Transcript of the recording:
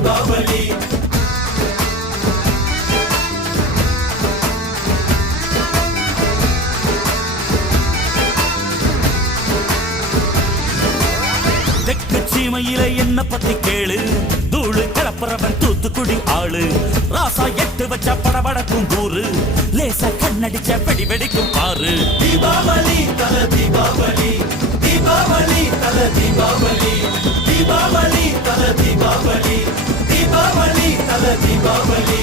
தீபாவளி. தெற்கு சீமையில என்ன பத்தி கேளு, தூளு கிளப்புறவன் தூத்துக்குடி ஆளு. ராசா எட்டு வச்ச படபடக்கும் ஊரு, லேசா கண்ணடிச்ச வெடி வெடிக்கும் பாரு. தீபாவளி தல தீபாவளி, தீபாவளி தல தீபாவளி, தீபாவளி தல தீபாவளி, தீபாவளி தல தீபாவளி.